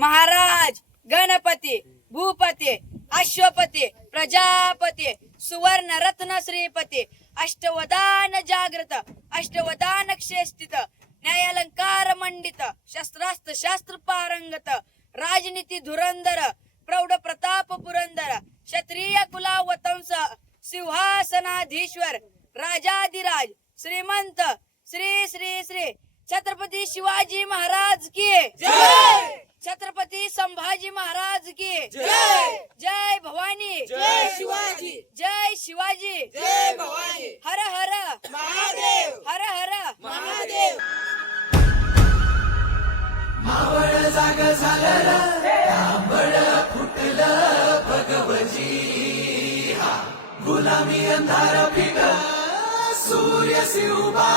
महाराज गणपती भूपती अश्वपती प्रजापती सुवर्ण रत्न श्रीपती अष्टवदान जागृत अष्टवदान क्षेस्थित न्यायालंकार मंडित शस्त्रास्त्र शास्त्र पारंगत राजनीती धुरंदर प्रौढ प्रताप पुरंदर क्षत्रिय कुलावतंस सिंहासनाधीश्वर राजाधिराज श्रीमंत श्री श्री श्री छत्रपती शिवाजी महाराज की महाराज की। जय। भवानी। जय शिवाजी। जय शिवाजी। जय भवानी। हर हर। महादेव। हर हर। महादेव। मावळ जाग झालं र, तांबड फुटलं भगवजी. हा गुलामी अंधार फिट सूर्य शिवबा